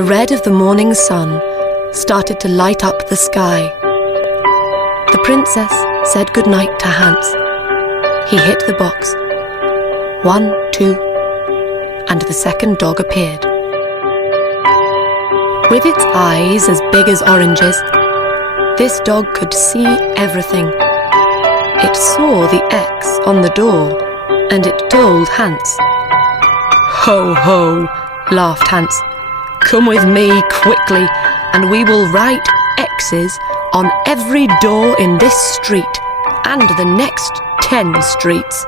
The red of the morning sun started to light up the sky. The princess said goodnight to Hans. He hit the box. 1, 2, and the second dog appeared. With its eyes as big as oranges, this dog could see everything. It saw the X on the door, and it told Hans. "Ho, ho," laughed Hans. "Come with me quickly, and we will write X's on every door in this street and the next 10 streets."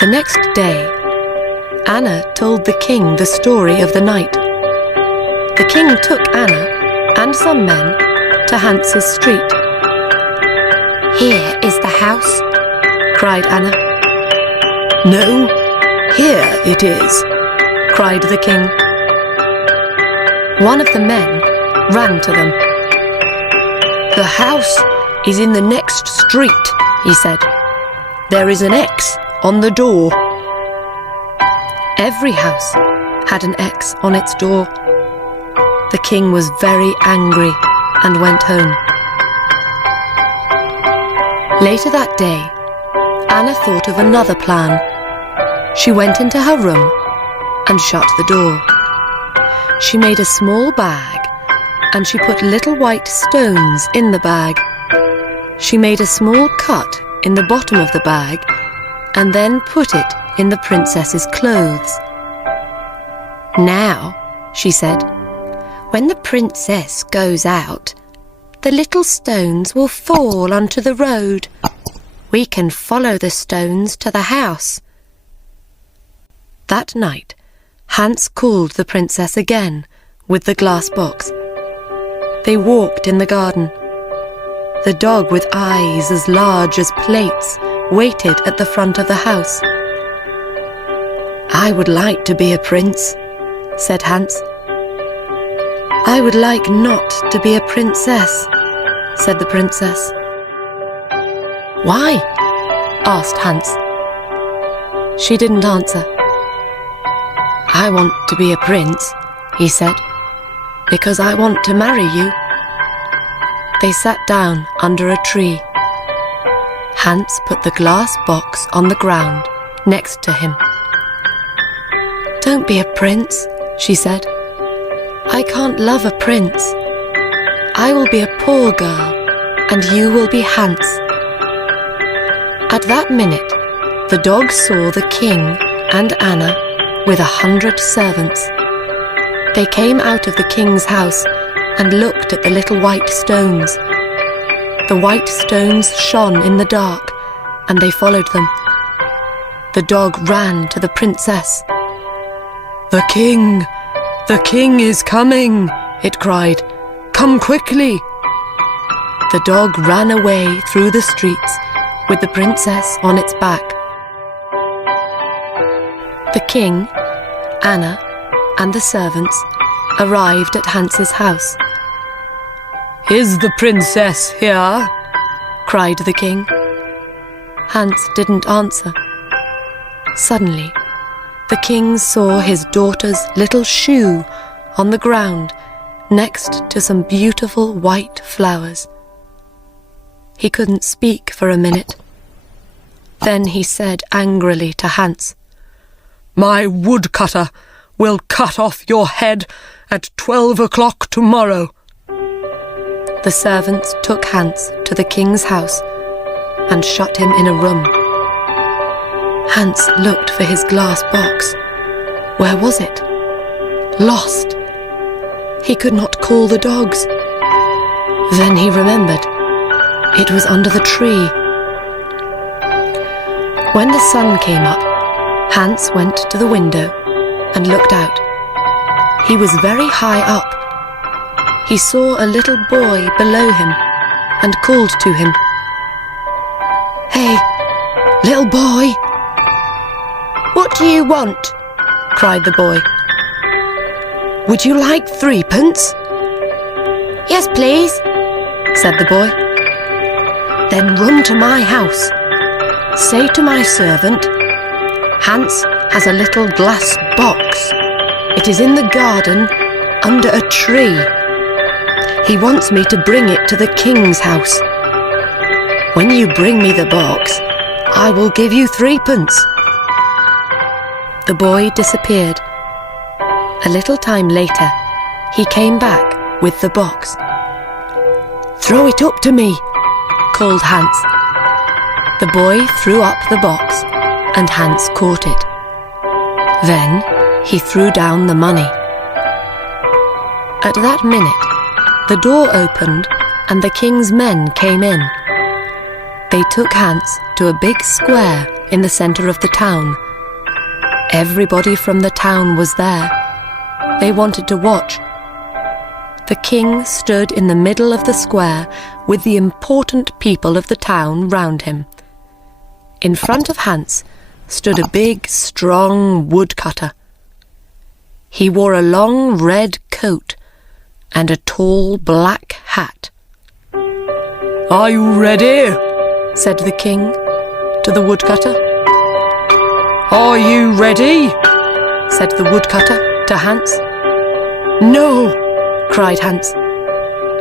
The next day, Anna told the king the story of the night. The king took Anna and some men to Hans's street. "Here is the house," cried Anna. "No, here it is," cried the king. One of the men ran to them. "The house is in the next street," he said. "There is an X on the door." Every house had an X on its door. The king was very angry and went home. Later that day, Anna thought of another plan. She went into her room and shut the door. She made a small bag and she put little white stones in the bag. She made a small cut in the bottom of the bag and then put it in the princess's clothes. "Now," she said, "when the princess goes out, the little stones will fall onto the road. We can follow the stones to the house." That night, Hans called the princess again with the glass box. They walked in the garden. The dog with eyes as large as plates waited at the front of the house. "I would like to be a prince," said Hans. "I would like not to be a princess," said the princess. "Why?" asked Hans. She didn't answer. "I want to be a prince," he said, "because I want to marry you." They sat down under a tree. Hans put the glass box on the ground next to him. "Don't be a prince," she said. "I can't love a prince. I will be a poor girl, and you will be Hans." At that minute, the dog saw the king and Anna with 100 servants. They came out of the king's house and looked at the little white stones. The white stones shone in the dark, and they followed them. The dog ran to the princess. "The king is coming," it cried. "Come quickly." The dog ran away through the streets with the princess on its back. The king, Anna, and the servants arrived at Hans's house. "Is the princess here?" cried the king. Hans didn't answer. Suddenly, the king saw his daughter's little shoe on the ground next to some beautiful white flowers. He couldn't speak for a minute. Then he said angrily to Hans, "My woodcutter will cut off your head at 12 o'clock tomorrow." The servants took Hans to the king's house and shut him in a room. Hans looked for his glass box. Where was it? Lost. He could not call the dogs. Then he remembered. It was under the tree. When the sun came up, Hans went to the window and looked out. He was very high up. He saw a little boy below him and called to him. "Hey, little boy!" "What do you want?" cried the boy. "Would you like 3p?" "Yes, please," said the boy. "Then run to my house. Say to my servant, Hans has a little glass box. It is in the garden under a tree. He wants me to bring it to the king's house. When you bring me the box, I will give you 3p. The boy disappeared. A little time later, he came back with the box. "Throw it up to me," called Hans. The boy threw up the box, and Hans caught it. Then he threw down the money. At that minute, the door opened and the king's men came in. They took Hans to a big square in the centre of the town. Everybody from the town was there. They wanted to watch. The king stood in the middle of the square with the important people of the town round him. In front of Hans stood a big, strong woodcutter. He wore a long red coat and a tall black hat. "Are you ready?" said the king to the woodcutter. "Are you ready?" said the woodcutter to Hans. "No!" cried Hans,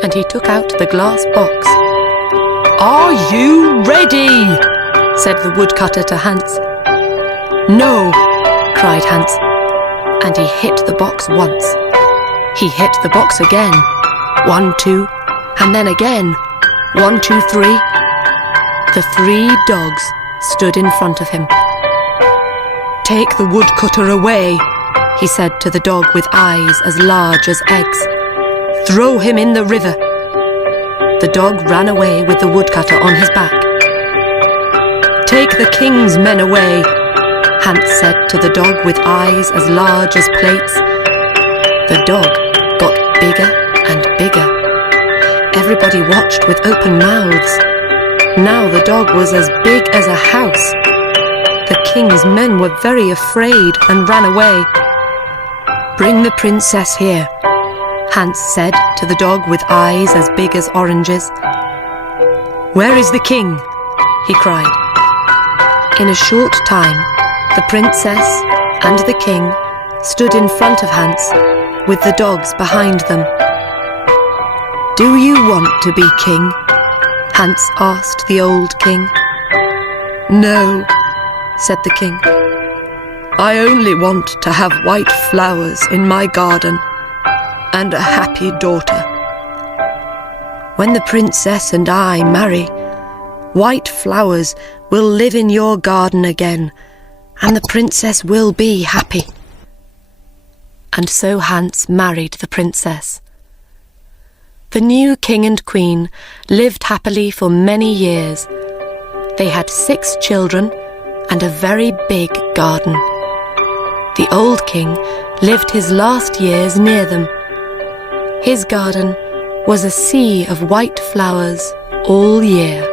and he took out the glass box. "Are you ready?" said the woodcutter to Hans. "No!" cried Hans, and he hit the box once. He hit the box again. 1, 2, and then again. 1, 2, 3. The 3 dogs stood in front of him. "Take the woodcutter away," he said to the dog with eyes as large as eggs. "Throw him in the river." The dog ran away with the woodcutter on his back. "Take the king's men away," Hans said to the dog with eyes as large as plates. The dog got bigger and bigger. Everybody watched with open mouths. Now the dog was as big as a house. The king's men were very afraid and ran away. "Bring the princess here," Hans said to the dog with eyes as big as oranges. "Where is the king?" he cried. In a short time, the princess and the king stood in front of Hans, with the dogs behind them. "Do you want to be king?" Hans asked the old king. "No," said the king. "I only want to have white flowers in my garden and a happy daughter. When the princess and I marry, white flowers will live in your garden again, and the princess will be happy." And so Hans married the princess. The new king and queen lived happily for many years. They had 6 children and a very big garden. The old king lived his last years near them. His garden was a sea of white flowers all year.